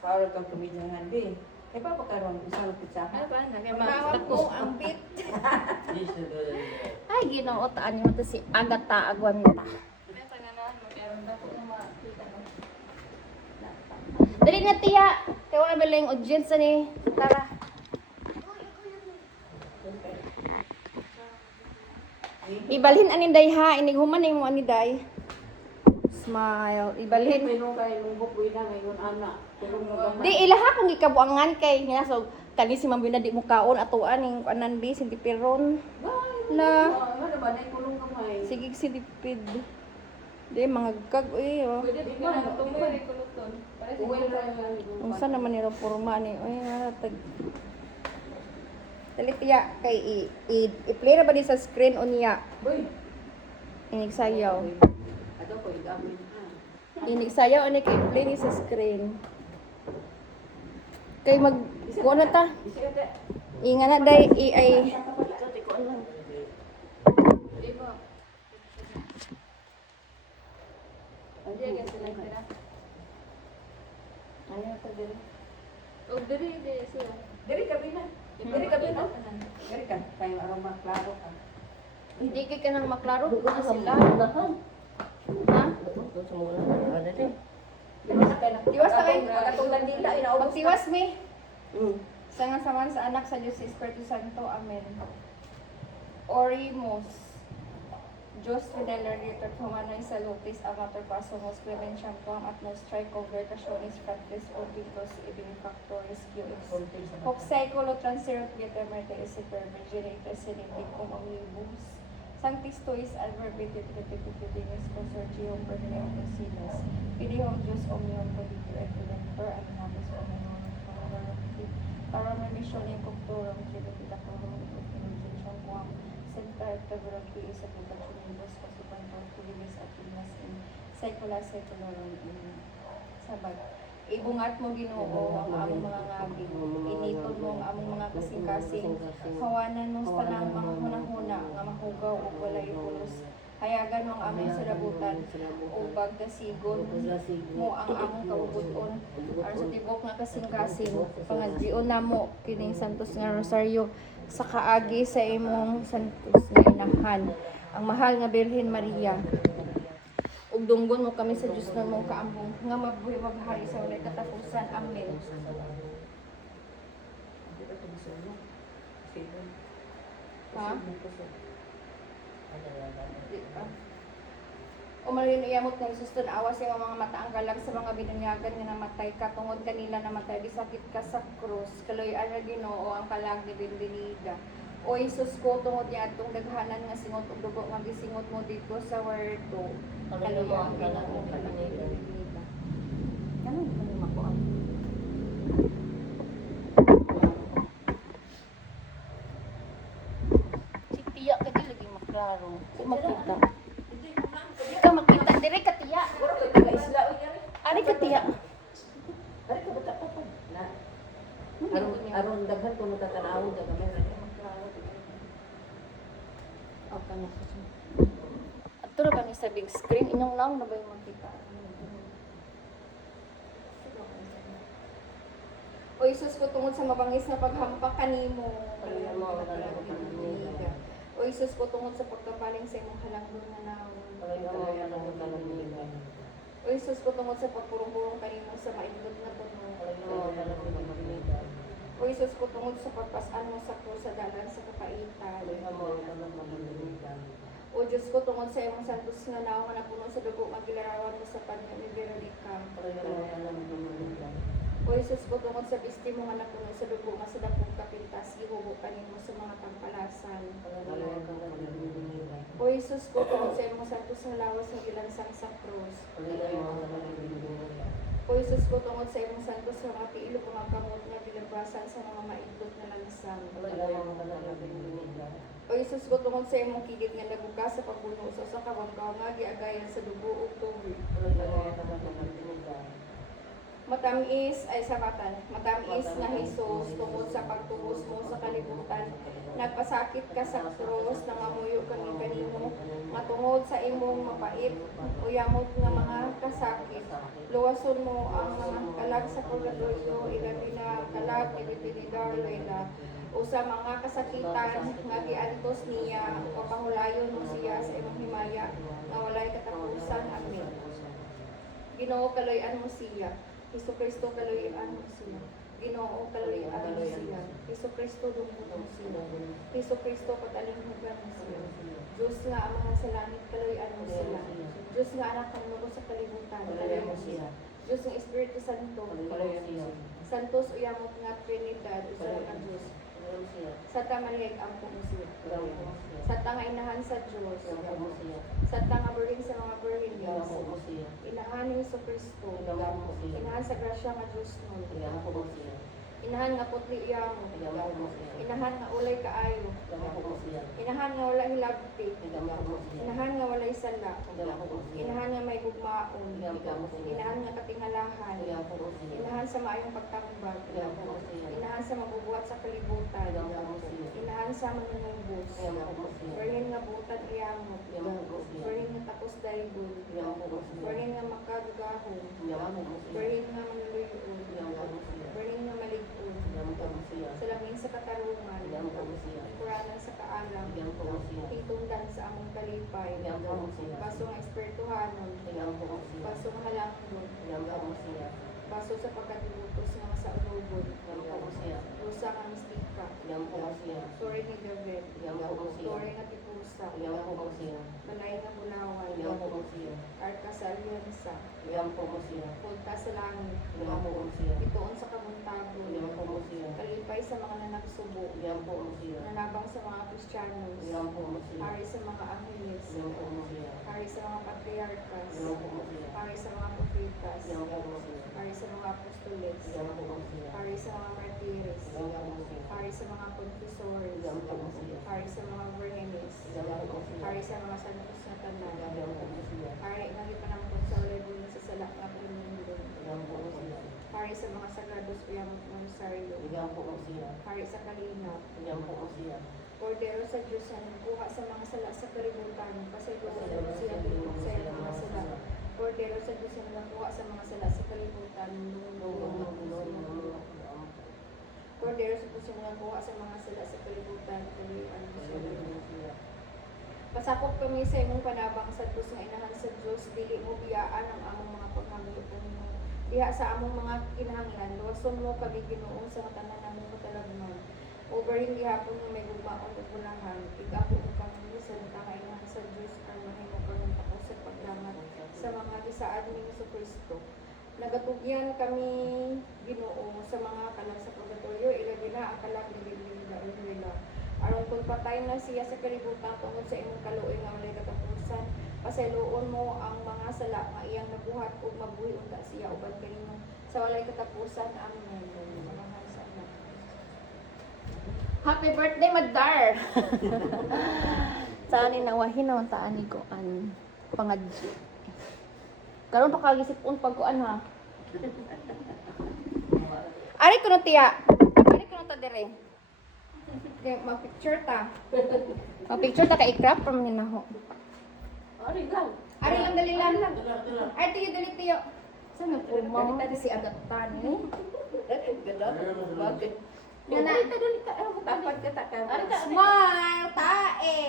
Para kang kumidyahan, be. Eh, papakaroon, isang pizza. Ay ba, Tawag mo ang bit. Ay, ginoo, taan mo to si Agata Agwanta. May pangalan, mag-aron ba ko makita no? Dali na, tiya. Kaya wala ba lang yung audience ni Tara. Ibalhin anin day ha, inighuman yung mo ani day. Smile, ibalhin. Pero kay lumbok buhay na ngayon, anak. Tulong mo gamay. Di ilaha kung ikabuangan kay nga so kani si Ma'am na di mo kaon atuan ning anan bi sintipiron. La. Ano ba, naikulong gamay. Sige sintipid. Di mga gag uy. Oh. Pwede di ka na tumoy kuluton. Para sa Uwel ra yan. Unsa naman nila porma ni uy nga tag. Dali tiya kay i-play na ba di sa screen unya. Boy. Inig sayaw. Ato ko, igamin ha. Inig sayaw ani kay play ni sa screen. Kay mag kuha na ta. Bisa ka. Inga na day ay Di ba? Hindi agad sila tira. ano ta diri. O diri sila. Diri ka, Bina. Diri ka, Bina. Diri ka. Kaya araw maklaro ka. Hindi kay kanang maklaro na sila. Ha? Tiwas na kayo. Pagkatong landila, inaubos ka. Magtiwas mi. Sa nga saman sa anak sa Diyos si Espiritu Santo. Amen. Orimos. Diyos Fideler Humanoy Salutis Amator Pasomos Clemenciam Tuam at Nostri Conversationis Fratres Orbitos Ibinifactoris QX Hoc Seculo Transirat Vita Merte Eseper Virginita Senindicum Omnibus Sanctis Tuis Adverbitit Repetitivinis Consortium Perdium Consilis Pidihom Diyos Omnium Poditur et Redentor Aminamis Omnium Para Remissionem Coctorum Tributita Corum et Inundatum Quam Senta et Taberati is a Pupachunibus Pasupantor Tulimis at Pinas in Saicula Saicularum in Sabat. Ibungat mo Ginoo ang among mga ngagi. Initon mo ang among mga kasing-kasing. Hawanan mo sa tanang mga hunahuna nga mahugaw o walay pulos. Hayagan mo ang among sirabutan o bagdasigon mo ang among kaubuton. Aron sa tibok nga kasing-kasing. Pangadjion na mo kining santos nga rosaryo sa kaagi sa imong santos nga inahan. Ang mahal nga Birhen Maria. Ug dunggon mo kami sa Dios na mong kaambong nga mabuhi maghari sa walay katapusan. Amen. Ha? Di pa. O marin iyamot ng susto na awas yung mga mataang galag sa mga binanyagan nga namatay ka tungod kanila namatay bisakit ka sa krus kaloy-an na Ginoo ang kalag ni Benvenida. O Isus ko tungod niya atong daghanan nga singot ug dugo nga gisingot mo dito sa warto kaloy ang Ginoo kalag ni Benvenida. Ganun ba ni makuan? Si Tia ka di lagi maklaro. Di makita. Di ka makita dire ka Tia. Ari ka Tia. Ari ka bata pa pa. Na. Aron daghan ko matatanawon ka kami. Okay na. At tulad kami sa big screen, inyong lang na ba yung makita? O Isus ko tungod sa mabangis na paghampak kanimo. O Isus ko tungod sa pagkapaling sa imong halangdon nga naon. O Isus ko tungod sa pagpurong-purong kanimo sa maindot nga tunog. O Isus ko tungod sa pagpasan mo sa krus sa dalan sa kapaitan. O Diyos ko tungod sa imong santos nga naong nga napuno sa dugo nga gilarawan mo sa pagno ni Veronica. O Jesus ko tungod sa bisti mo nga napuno sa dugo nga sa dapong kapintas gihubo kanimo sa mga pampalasan. O Jesus ko tungod sa imong santos nga lawas nga gilansang sa krus. O Jesus ko tungod sa imong santos nga mga tiilo mga kamot nga gilabrasan sa mga maidlot nga lansang. O Jesus ko tungod sa imong kigit nga naguka sa pagbuno sa kawangkaw nga giagayan sa dugo ug tubig. Matamis ay sabatan. Matamis na Hesus tungod sa pagtubos mo sa kalibutan. Nagpasakit ka sa krus, nangamuyo kami kanimo, matungod sa imong mapait, uyamot nga mga kasakit. Luwason mo ang mga kalag sa purgatorio, ilabi na kalag ni Binidar Layla. O sa mga kasakitan nga giantos niya, papahulayon mo siya sa imong himaya, nga walay katapusan. Amen. Ginoo kaloy-an mo siya. Jesucristo kaloy-an mo siya. Ginoo kaloy-an mo siya. Jesucristo dungkot mo siya. Jesucristo patalinghugan mo siya. Diyos nga ang mga sa langit kaloy-an mo sila. Diyos nga anak ng lugo sa kalibutan kaloy mo siya. Diyos ng Espiritu Santo kaloy mo siya. Santos uyamot nga Trinidad usa ka Diyos. Sa tamalig ang pumusya. Sa tangainahan sa Diyos. Sa tangaburin sa mga birhines. Inahan ni Jesucristo. Inahan sa grasya nga Diyos nun. Inahan nga putli iyamo. Inahan nga ulay kaayo. Inahan nga walay hilabti. Inahan nga walay sala. Inahan nga may gugmaon. Inahan nga katingalahan. Inahan sa maayong pagtambag. Inahan sa mabubuhat sa kalibutan. Inahan sa manunubos. Berhin nga butan iyamo. Berhin nga tapos daybon. Berhin nga makagagahon. Berhin nga manuluyon. Berhin nga maligton. Salamin sa katarungan. Kuranan sa kaalam. Hintundan sa among kalipay. Baso nga espirituhanon. Baso nga halangdon. Baso sa pagkatubutos nga sa ulubod. Rusa nga mistika. Sorry ni David. Sorry nga tipusa. Balay nga bulawan. Arka sa alyansa. Punta sa langit. Itoon sa kabuntagon. Kalipay sa mga nanagsubo. Nanabang sa mga Kristiyanos. Hari sa mga angeles. Hari sa mga patriarkas. Hari sa mga profitas. Hari sa mga apostoles. Hari sa mga martires. Hari sa mga confessores. Hari sa mga virgines. Hari sa mga santos na tanan. Hari nga gipanampun sa ulay sa salak nga pinindon. Hari sa mga sagrados uyamot ng Rosario. Hari sa kalinaw. Kordero sa Diyos na nagkuha sa mga sala sa kalibutan. Pasaylo siya bilog sa mga sala. Kordero sa Diyos na nagkuha sa mga sala sa kalibutan. Kordero sa Diyos na nagkuha sa mga sala sa kalibutan. Pasakop kami sa imong panabang sa Diyos nga inahan sa Diyos. Dili mo biyaan ang among mga paghangyo mo. Diha sa among mga kinahanglan. Luwason mo kami Ginoo sa tanan namong katalagman. Overin gihapon nga may gugmaon ug bulahan. Igako mo kami sa tangainahan sa Diyos ang mahimo kang tapos sa pagdangat sa mga gisaad ni Jesucristo. Nagatugyan kami Ginoo sa mga kalag sa purgatorio, ilabi na ang kalag ni Biblia. Aron kung patay na siya sa kalibutan tungod sa imong kaluoy nga walay katapusan, pasayloon mo ang mga sala nga iyang nabuhat ug mabuhi unta siya uban kanimo sa walay katapusan. Amen. Salamat sa Ama. Happy birthday, Madar! Saan ni nawahin naman taan ni Kuan pangadji. Karon pa kagisipon pagkuan ha. Ari ko no tiya. Ari ko no ta dire. Okay, mag-picture ta. Mag-picture ta kay i-crop from ni naho. Ari lang. Ari lang dali lang. Ay tiyo dali tiyo. Saan nagpumaw na si Agatan ni? Bakit? Yana. Dapat kita ka. Smile tae.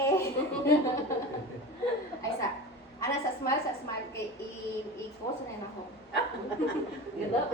Ay sa ana sa smile kay i-post na nako. Ganda.